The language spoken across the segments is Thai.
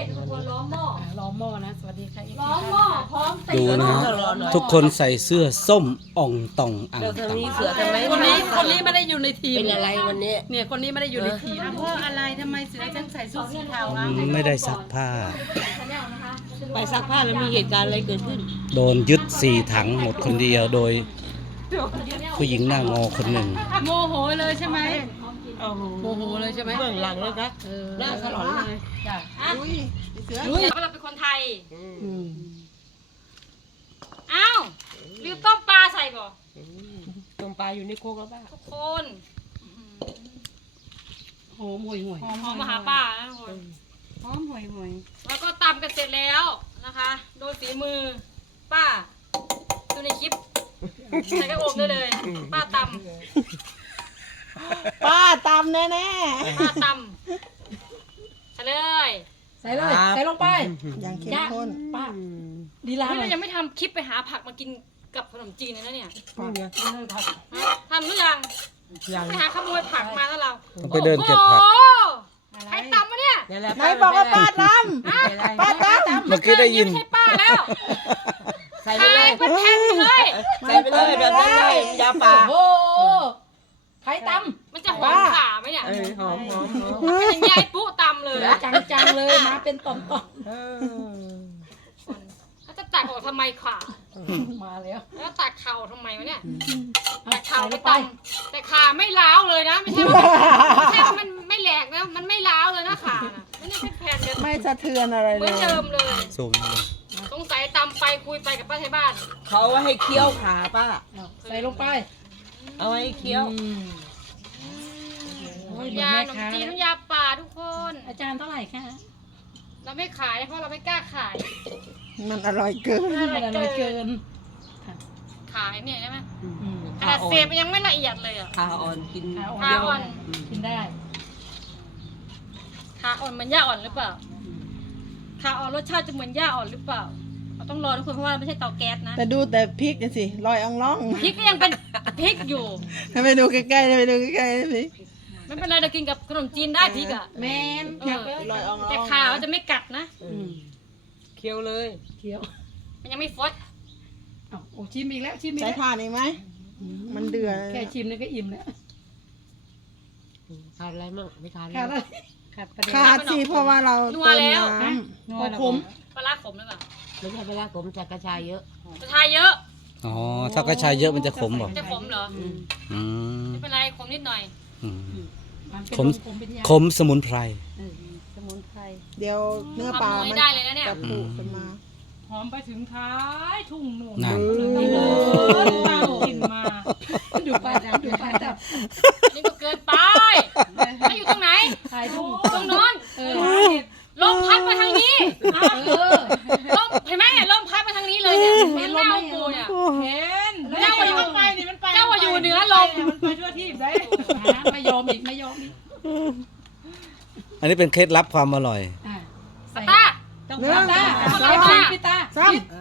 ศทุกคนล้อมหม้อล้อมหม้อนะสวัสดีค่ะล้อมหม้อพร้อมตีดูนะฮะทุกคนใส่เสื้อส้มอ่องต่องอ่างเดี๋ยวทางต่างนี้เสือทำไมคนนี้ไม่ได้อยู่ในทีมเป็นอะไรวันนี้เนี่ยคนนี้ไม่ได้อยู่ในทีมเพราะอะไรทำไมเสือจังใส่สูทสีขาวอ่ะไม่ได้ซักผ้าไปซักผ้าแล้วมีเหตุการณ์อะไรเกิดขึ้นโดนยึด4 ถังหมดคนเดียวโดยผู้หญิงหน้างอคนหนึ่งโมโหเลยใช่ไหมโมโหเลยใช่ไหมเบื้องหลังแล้วนะหน้าสลอนเลยจ้ะเราเป็นคนไทยอ้าวลืมต้มปลาใส่บ่ตรงปลาอยู่ในโคกแล้วป้าทุกคนหอมห่วยห่วยหอมมาหาป้านะทุกคนหอมห่วยห่วยแล้วก็ตำกันเสร็จแล้วนะคะ โดยฝีมือป้าดูในคลิปใส่กระโอบได้เลย ป้าตำป้าตำแน่ป้าตำใส่เลยใส่เลยใส่ลงไปอย่างเข้มข้นป้าดีลานี่หน่เราอยยังไม่ทำคลิปไปหาผักมากินกับขนมจีนเลยนะเนี่ยเนี่ยทำหรือยังอย่างไปหาขโมยผักมาแล้วเราต้องไปเดินเก็บผักโอ้โหใครตำวะเนี่ยนี่แหละไหนบอกว่าป้าตำป้าตำเมื่อกี้ได้ยินไม่ใช่ป้าแล้วใส่ใคไปรเลยเป็นแทนเลยใส่ไปเลยแบบนั้นเลยยาป่าโอ้โหใครตมันจะหอมขาไหมเนี่ยหอมหอมเป็นอย่างยายปุ๊ตำเลยำจังๆเลยมาเป็นต่อมเขาจะตักออกทำไมขาๆมาแล้วแล้วตักเข่าทำไมวะเนี่ยตักใส่เข่าลไม่งไปตำแต่ขาไม่ล้าวเลยนะ ไม่ใช่ว่ามันไม่แหลกนะมันไม่ล้าวเลยนะขาน่ะมันนี่เป็นแผ่นเดิมไม่สะเทือนอะไรเหเลมือนยเดิมเลยซูมสงสัยตำไปคุยไปกับป้าไทยบ้านเขาให้เคี้ยวขาป้าใส่ลงไปเอาให้เคี้ยวโอ้ยยาแม่ขนมค้าจีนน้ำยาป่าทุกคนอาจารย์เท่าไหร่คะเราไม่ขายเพราะเราไม่กล้าขายมันอร่อยเกินอร่อยเกินขายเนี่ยใช่ไหมอืมขนาดเซฟมันยังไม่ละเอียดเลยอ่ะขาอ่อนกินขาอ่อนกินได้ขาอ่อนเหมือนหญ้าอ่อนหรือเปล่าขาอ่อนรสชาติจะเหมือนหญ้าอ่อนหรือเปล่าเราต้องรอทุกคนเพราะว่าไม่ใช่เตาแก๊สนะแต่ดูแต่พริกกันสิลอยอ่องล่องพริกก็ยังเป็นพริกอยู่ให้ไปดูใกล้ๆไปดูใกล้ๆสิไม่เป็นไรเรากินกับขนมจีนได้พริกอ่ะแมนเออลอยอ่องล่องแต่ขามันจะไม่กัดนะเคี้ยวเลยเคี้ยวมันยังไม่ฟดอ้าวโอ้ชิมอีกแล้วชิมอีกใช้แล้วทานอีกไหมมันเดือดแค่ชิมนี่ก็อิ่มแล้วทานอะไรมั่งไม่ทานขาดอะไรขาดประเด็นขาดสิเพราะว่าเราเติมน้ำนัพวอแล้วขมปลาร้าขมหรือเปล่าไม่ใช่เวลาผมจะกระชายเยอะจะทายเยอะอ๋อถ้ากระชายเยอะมันจะขมบอกมันจะขมเหรออืมไม่เป็นไรขมนิดหน่อยอืมมันเป็นขมขมเป็นยาขมสมุนไพรสมุนไพรเดี๋ยวเนื้อปลาทำมันได้เลยนะเนี่ยจะผุขึ้นมาหอมไปถึงท้ายทุ่งหนูนั่นนี่เลยตามกลิ่นมาดูปลาดำดูปลาดนี่ก็เกินไปให้อยู่ตรงไหนำถ่ายทุ่งตรงโน้นเออลมพัดมาทางนี้เออลมเห็นไหมเนี่ยลมพัดมาทางนี้เลยเนี่ยเห็นลมปูเนี่ยเห็นเจ้าว่าอยู่มันไปนี่มันไปเจ้าว่าอยู่เหนือลมมันไปทั่วที่ได้ไม่ยอมอีกไม่ยอมอีกอันนี้เป็นเคล็ดลับความอร่อยอ่ะใส่ตาต้องเนื้อตาทำไมชิตามพี่ตาซ้ชิม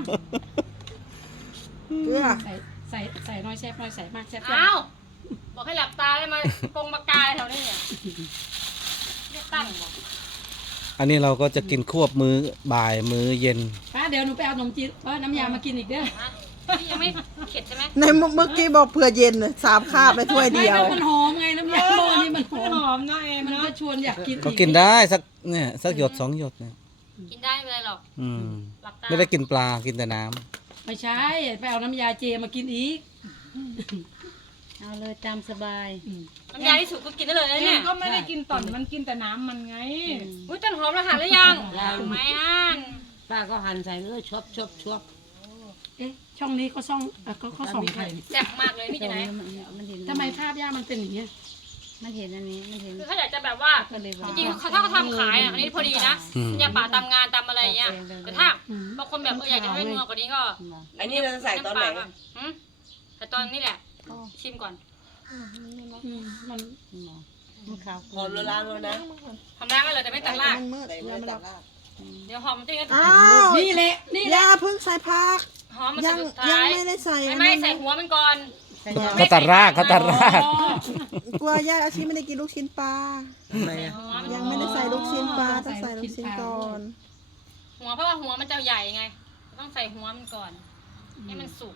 เกลือใส่น้อยแซ่บน้อยใส่มากแซ่บอ้าวบอกให้หลับตาได้มาปงมากายแถวนี้เนี่ยเรียกตั้งบอกอันนี้เราก็จะกินควบมื้อบ่ายมื้อเย็นป้าเดี๋ยวหนูไปเอาขนมจีนน้ำยามากินอีกเด้อฮะนี่ยังไม่เข็ดใช่ไหมในเมื่อกี้บอกเผื่อเย็นน่ะ3 คาบไปถ้วยเดียวมันหอมไงน้ำยาโมนี่มันหอมันมหอมเนาะเอ็มมันเนาะจะชวนอยากกินก็กินได้สักหยด2 หยดเนี่ยกินได้ไม่เป็นไรหรอกอืมหลับตาไม่ได้กินปลากินแต่น้ำไม่ใช่ไปเอาน้ำยาเจมากินอีกเอาเลยตามสบายน้ำยาที่สุกก็กินได้เลยนะเอ็เนี่มยก็ไม่ได้กินต่อนมันกินแต่น้ำมันไงอุ้ยต้นหอมเราหั่นหรือยังไม่หั่นป้าก็หั่นใส่เลยชวบเอ๊ะช่องนี้เขาส่องเขาส่องใครนี่แซ่บมากเลยนี่จะไหนมันเห็นทำไมภาพย่ามันเป็นอย่างเงี้ยมันเห็นอันนี้มันเห็นคือเขาอยากจะแบบว่าก็เลยว่าจริงๆเขาถ้าเขาทำขายอ่ะอันนี้พอดีนะอืมเนี่ยป่าตามงานตามอะไรอย่างเงี้ยแต่ถ้าบางคนแบบอยากจะให้นัวกว่านี้ก็อันนี้เราจะใส่ตอนไหนำปลาแบบหืมแต่ตอนนี้แหละชิมก่อนมันมันขาวหอมแล้วล้างแล้วนะทำได้ก็เลยแต่ไม่ตัดรากมันมืดใส่ไม่ตัดรากเดี๋ยวหอมมันจะงั้นอ้าวนี่แหละนี่แหละย่าเพิ่งใส่ผักหอมมันยัใส่งสุดยัท้างยไม่ได้ใส่ไม่ใส่หัวมันก่อนเขาตัดรากเขาตัดรากกลัวย่าอาชีไม่ได้กินลูกชิ้นปลาทำไมอ่ะหัวมันยังไม่ได้ใส่ลูกชิ้นปลาต้องใส่ลูกชิ้นก่อนหัวเพราะว่าหัวมันจะใหญ่ไง ต้องใส่หัวมันก่อนให้มันสุก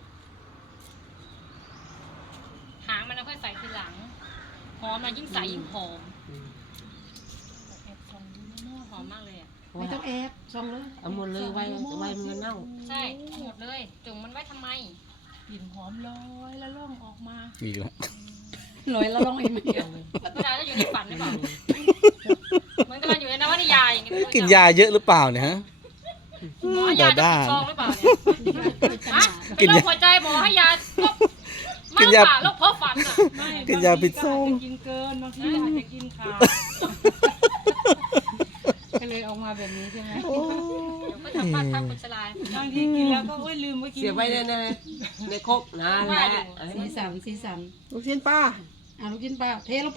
หางมันเราค่อยใส่ทีหลังหอมมันยิ่งใส่ยิ่งหอมแอบส่องดูแม่หอมมากเลยอ่ะไม่ต้องแอบส่องเลยเอาหมดเลยไว้มันจะเน่าใช่เอาหมดเลยจุ่มมันไว้ทำไมกลิ่นหอมลอยแล้วล่องออกมาอีกแล้วลอยแล้วลองเองไม่เดียวเวลาจะอยู่ในฝันหรือเปล่าเหมือนกำลังอยู่ในนวนิยายอย่างเงี้ยกินยาเยอะหรือเปล่าเนี่ยฮะหมอยาจะปิดซองหรือเปล่าเนี่ยฮะเป็นโรคหัวใจหมอให้ยาก็ไม่หรือเปล่าโรคเพราะฝันอ่ะกินยาปิดซองกินเกินบางทีอาจจะกินขาดก็เลยออกมาแบบนี้ใช่ไหมเดี๋ยวก็ทำพลาดทับคนชราบางทีกินแล้วก็ลืมว่ากินเสียไว้ในครกนานแล้วสีสันลูกชิ้นปลาลูกชิ้นปลาเทลงไป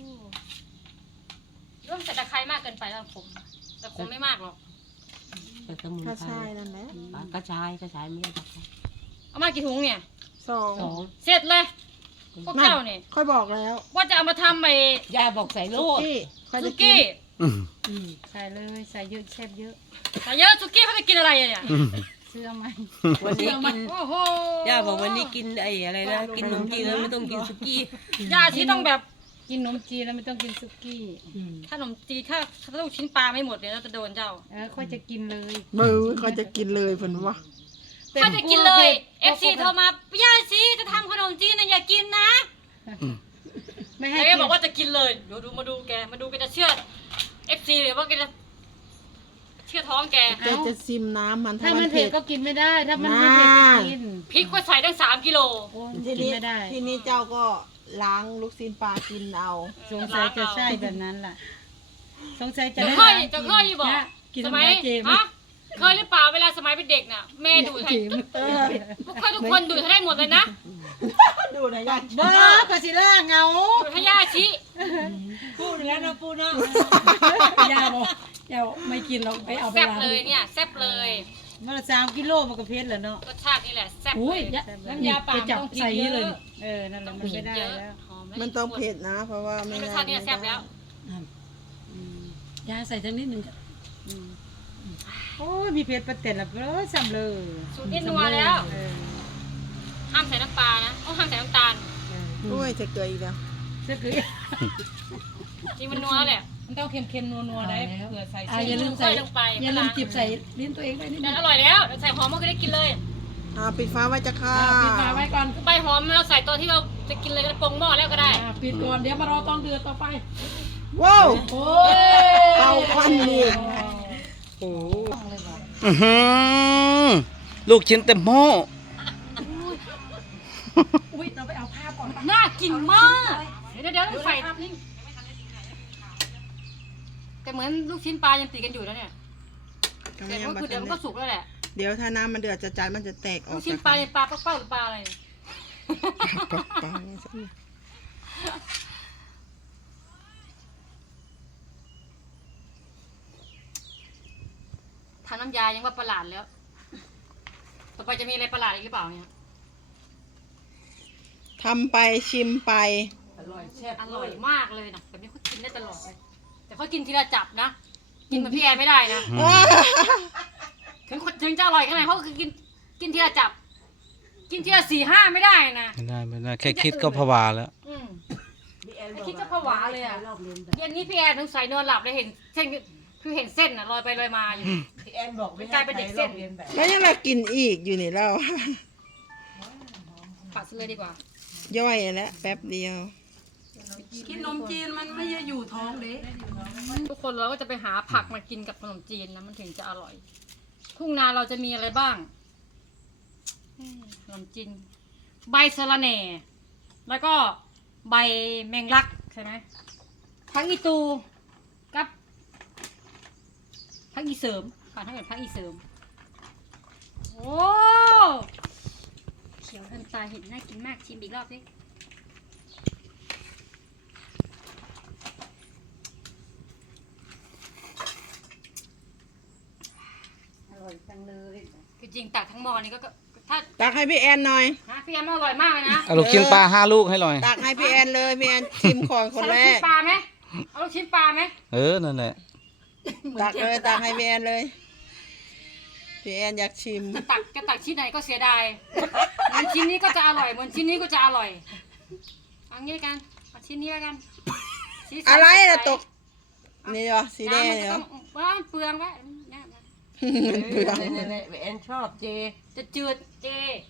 เรื่องใส่ตะไคร้มากเกินไปแล้วผมแต่คงไม่มากหรอกแต่สมุนกระไพรชายนั่นแหละกระชายไม่ได้เอามากี่ถุงเนี่ยสองสองเสร็จเลยพวกเจ้าเนี่ยค่อยบอกแล้วว่าจะเอามาทำไอ้ยาบอกใส่โลดพี่ค่อยซุจะกินกี้ใส่เลยใส่เยอะแซ่บเยอะแต่เยอะซุกี้เขาจะกินอะไรอะเนี่ยเสื้อไหมวันนี้กินโอ้โหย่าบอกวันนี้กินไอ้อะไรนะกินขนมจีนแล้วไม่ต้องกินสุกี้ยาที่ต้องแบบกินขนมจีนแล้วไม่ต้องกินซุกี้ถ้าขนมจีนถ้าลูกชิ้นปลาไม่หมดเนี่ยเราจะโดนเจ้าค่อยจะกินเลยมือค่อยจะกินเลยเพิ่นว่าถ้าจะกินเลย FC โทรมาย่าสิจะทำขนมจีนนะอย่ากินนะไม่ให้แต่แกกินบอกว่าจะกินเลยเดี๋ยวดูมาดูแกจะเชื่อ FC หรือว่าแกจะเชื่อท้องแกแกจะซิมน้ำมันถ้ามันเผ็ดก็กินไม่ได้ ถ้ามันไม่เผ็ดก็กินพริกก็ใส่ตั้ง3 กิโลโอ้ยทีกินนี้ไม่ได้ทีนี้เจ้าก็ล้างลูกชิ้นปลากินเอาสงสัยจะใช่แบบนั้นล่ะ สงสัยจะจะได้เคยอยู่บอกกินสน้ำมัยยาเจมฮะเคยหรือเปล่าเวลาสมัยเป็นเด็กน่ะแม่ดูดให้พวกเขาทุกคนดูดให้ได้หมดเลยนะดูนะยากบ้าก็สิล่าเงาดูดให้ย่าชี้พูดแล้วนะพูดนะยาบอกยาไม่กินเราไปเอาไปแซ่บล้างเลยเนี่ยแซ่บเลยมัน3 กิโลมันก็เผ็ดแล้วเนาะรสชาตินี่แหละแซ่บอุ้เลย ยน้ำยาป่าจับต้องกินใส่เยนี่เลยอะนั่นแหละมันไม่ได้เยอะแล้วหอมมันต้องเผ็ดนะ เพราะว่าไม่รสชาตินี่แซ่บแล้วยาใส่ทั้งนิดหนึ่งโอ้ยมีเผ็ดประเต็นละเลยซ้ำเลยสูตรนี่นัวแล้ว ห้ามใส่น้ำปลานะห้ามใส่น้ำตาลด้วยจะเกลืออีกแล้วจะคือจริงมันนัวแล้วแหละมันต้องเค็มๆนัวๆได้เผื่อใส่อย่าลืมใส่ลงไปอย่าลืมจิบใส่ลิ้นตัวเองไปนิดนึแต่งอร่อยแล้วใส่หอมมันก็ได้กินเลยปิดฟ้าไว้จะค่ะปิดฝาไว้ก่อนใบหอมเราใส่ตอนที่เราจะกินเลยก็ได้ปรุงหม้อแล้วก็ได้ปิดก่อนเดี๋ยวมารอตอนเดือดต่อไปว้าวโอ้เตาควันนี่อื้อหือลูกชิ้นเต็มหม้ออุ้ยเราไปเอาผ้าก่อนน่ากินมากเดี๋ยวต้องใส่แต่เหมือนลูกชิ้นปลายังติดกันอยู่แล้วเนี่ยแต่ก็คือเดี๋ยวมันก็สุกแล้วแหละเดี๋ยวถ้าน้ำมันเดือดจัดๆมันจะแตกออลูกกชิ้นปลาเนี่ยปลาเป้าหรือปลาอะไรปลาทางน้ำยายังว่าประหลาดแล้ว ต่อไปจะมีอะไรประหลาดอีกหรือเปล่าเนี่ยทำไปชิมไปอร่อยมากเลยนะแบบนี้เขากินได้ตลอดเลย แต่เขากินทีละจับนะ กินเหมือนพี่แอร์ไม่ได้นะ ถึงจะอร่อยขนาดเขาคือกินทีละจับ กินทีละ4-5ไม่ได้นะไม่ได้แค่คิดก็ผวาแล้วไอ้คิดก็ผวาเลยอ่ะเย็นนี้พี่แอนถึงใส่นอนหลับเลยเห็นเส้นคือเห็นเส้นอ่ะลอยไปลอยมาอยู่พี่แอนบอกไม่กลายเป็นเด็กเส้นแล้วยังมากินอีกอยู่นี่เราปัดซะเลยดีกว่าย่อยแล้วแป๊บเดียวกินนมจีนมันไม่ได้อยู่ท้องเด้ทุกคนเราก็จะไปหาผักมากินกับขนมจีนนะมันถึงจะอร่อย ทุ่งนาเราจะมีอะไรบ้างขนมจีนใบสะระแหน่ แล้วก็ใบแมงลักใช่ไหมผักอีตูกับผักอีเสริมก่อนถ้าเกิดผักอีเสริมโอ้เขียวทันตาเห็นน่ากินมากชิมอีกรอบสิอร่อยจังเลยคือจริงตักทั้งหม้อนี้ก็ถ้าตักให้พี่แอนหน่อยพี่แอมอร่อยมากเลยนะเอาลูกชิ้นปลา5 ลูกให้หน่อยตักให้พี่แอนเลยพี่แอนชิมก่อนคนแรใส่ลูกชิ้กนปลาไหมเอาลูกชิ้นปลาไหมนั่นแหละตักเลยตักให้พี่แอนเลยพี่แอนอยากชิมจะตักชิ้นไหนก็เสียดายเหมือนชิ้นนี้ก็จะอร่อยเหมือนชิ้นนี้ก็จะอร่อยเอางี้ละกันเอาชิ้นนี้ละกันสีสันอะไรสดล่ะใสตก นี่เหรอสีแดงน้ำมันเหรก็อต้องว่ามันเปลืองไว้เนี่ยเปลืองเนี่ยแอนชอบเจจะจืดเจ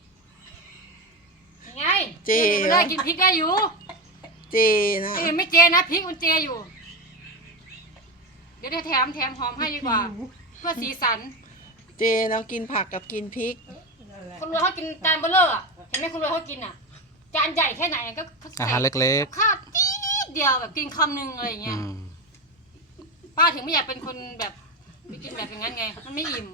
ยังไงเจมันได้กินพริกได้อยู่เจนะเอ้ยไม่เจนะพริกมันเจอยู่ เดี๋ยวแถมหอมให้ดีกว่า เพื่อสีสันเจเรากินผักกับกินพริกคนรวยเขากินจานเบลเลอร์อ่ะเห็นไหมคนรวยเขากินอ่ะ จานใหญ่แค่ไหนก็เขาอาใส่หารเล็กข้าวตีดเดียวแบบกินคำนึงอะไรอย่างๆเงี้ย ป้าถึงไม่อยากเป็นคนแบบไปกินแบบอย่างนั้นไง มันไม่อิ่ม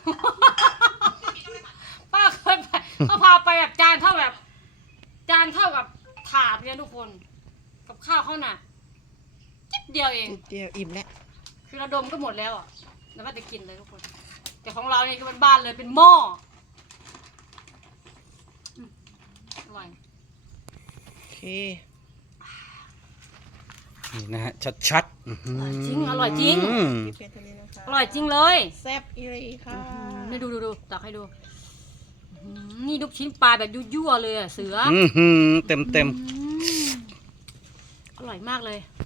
ป้าเคยไปเขาพาไปแบบจานเท่ากับถาดเนี่ยทุกคน กับข้าวเขาน่ะจิ๊บเดียวเองนิดเดียวอิ่มแล้วคือเราดมก็หมดแล้วอ่ะ แล้วก็จะกินเลยทุกคน แต่ของเราเนี่ยก็เป็นบ้านเลยเป็นหม้ออืมอร่อยโอเคนี่นะฮะ ชัดๆอื้อหือจริงอร่อยจริงเพียงเท่านี้นะคะอร่อยจริงเลยแซ่บอีหลีค่ะนี่ดูตักให้ดูนี่ลูกชิ้นปลาแบบยั่วๆเลยอ่ะเสือเต็มอร่อยมากเลย